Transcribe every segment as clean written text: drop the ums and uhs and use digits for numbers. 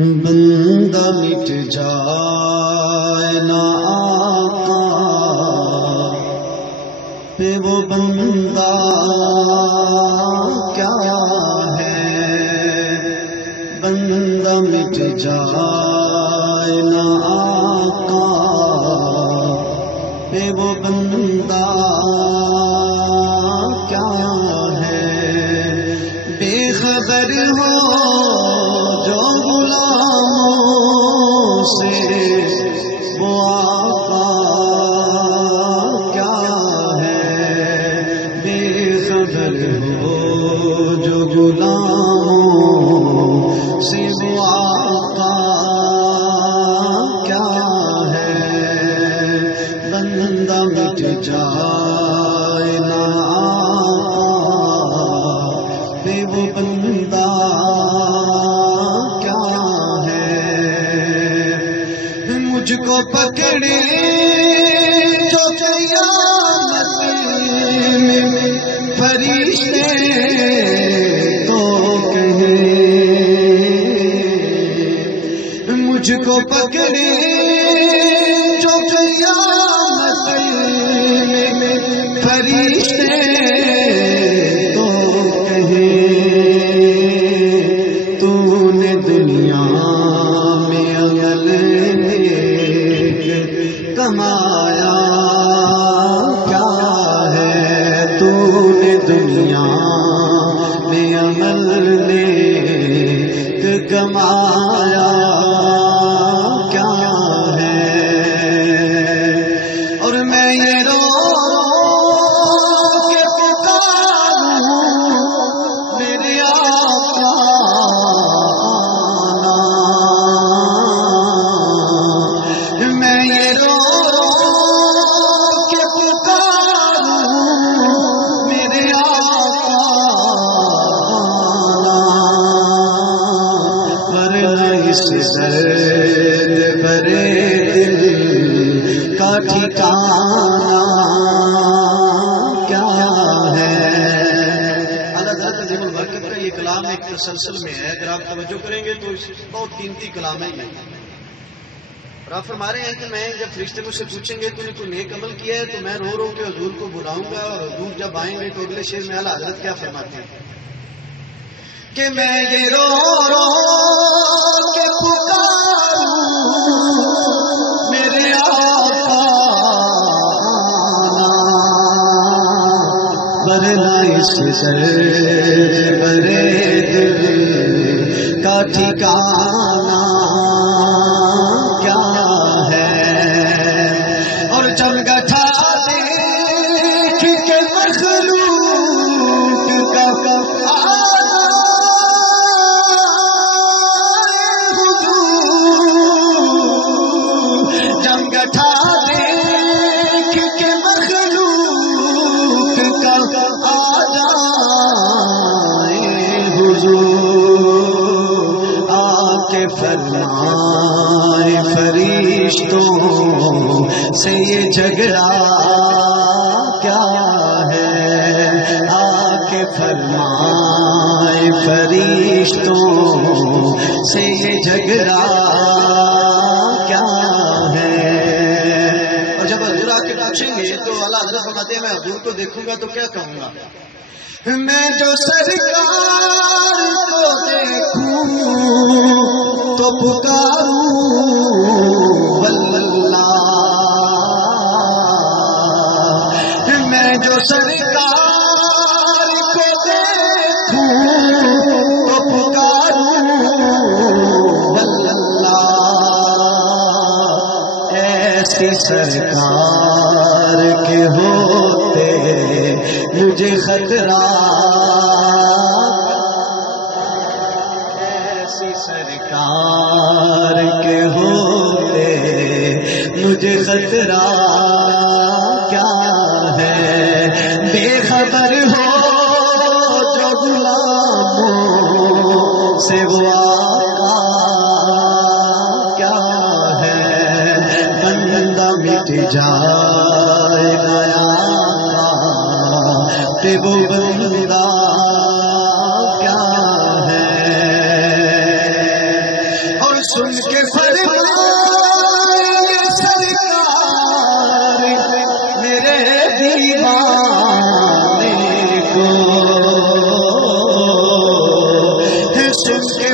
بندہ مٹ جائے نہ آقا پہ وہ بندہ کیا ہے، بندہ مٹ جائے نہ آقا پہ وہ بندہ کیا ہے، بے خبر ہو جو غلاموں سے وہ آقا کیا ہے، بے خبر ہو جو غلاموں سے وہ آقا کیا ہے، بندہ مٹ جائے نہ آقا پہ وہ بندہ مجھ کو پکڑے جو قیامت میں فرشتے تو کہیں، مجھ کو پکڑے جو قیامت میں فرشتے تو کہیں، تو نے دنیا میں عمل کمایا کیا ہے، تو نے دنیا میں عمل نیک کمایا کیا ہے، اور میں یہ رو کے پکاروں میرے آقا آنا، میں یہ رو اس درد بھرے دل کا ٹھکانا کیا ہے۔ اللہ حضرت عظیم البرکت کا یہ کلام ایک تسلسل میں ہے، اگر آپ توجہ کریں گے تو بہت قیمتی کلام ہے یہ، اور آپ فرما رہے ہیں کہ میں جب فرشتے مجھ سے پوچھیں گے تو نے کوئی نیک عمل کیا ہے تو میں رو رو کے حضور کو بلاؤں گا، اور حضور جب آئیں گے تو اگلے شعر میں اعلیٰ حضرت کیا فرماتے ہیں کہ میں یہ رو رو کے پکاروں میرے آقا آنا، ورنہ اس درد بھرے دل کا ٹھکانا کیا ہے، اور جب گٹھا دیکھ کے مخلوق کا گٹھا دیکھ کے مخلوق کا آ جائے حضور، آ کے فرمائے فرشتوں سے یہ جھگڑا کیا ہے، آ کے فرمائے فرشتوں سے یہ جھگڑا کیا ہے، اور جب حضور آ کے پوچھیں گے تو اعلیٰ حضرت فرماتے ہیں میں حضور کو دیکھوں گا تو کیا کہوں گا، میں جو سرکار کو دیکھوں تو پکاروں واللہ، میں جو سرکار کو دیکھوں تو پکاروں واللہ، ایسی سرکار کے ہوتے مجھے خطرہ، ایسی سرکار کے ہوتے مجھے خطرہ کیا ہے، بے خبر ہو جو غلاموں سے وہ آقا کیا ہے، بندہ مٹ جائے گیا پہ وہ بندہ کیا ہے، اور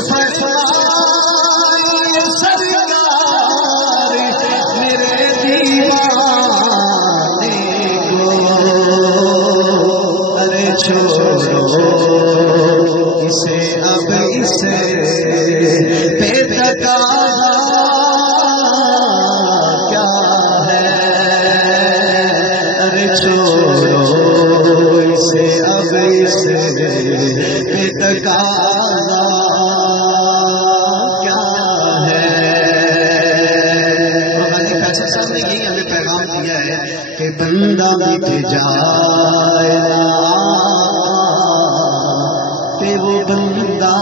فرمائے سرکار میرے دیوانے کو، ارے چھوڑو اسے اب اسے بے تقاضا کیا ہے، ارے چھوڑو اسے اب اسے بے تقاضا کیا ہے۔ اور غازی فیصل صاحب نے یہی ہمیں پیغام دیا ہے کہ بندہ مٹ جائے کہ وہ بندہ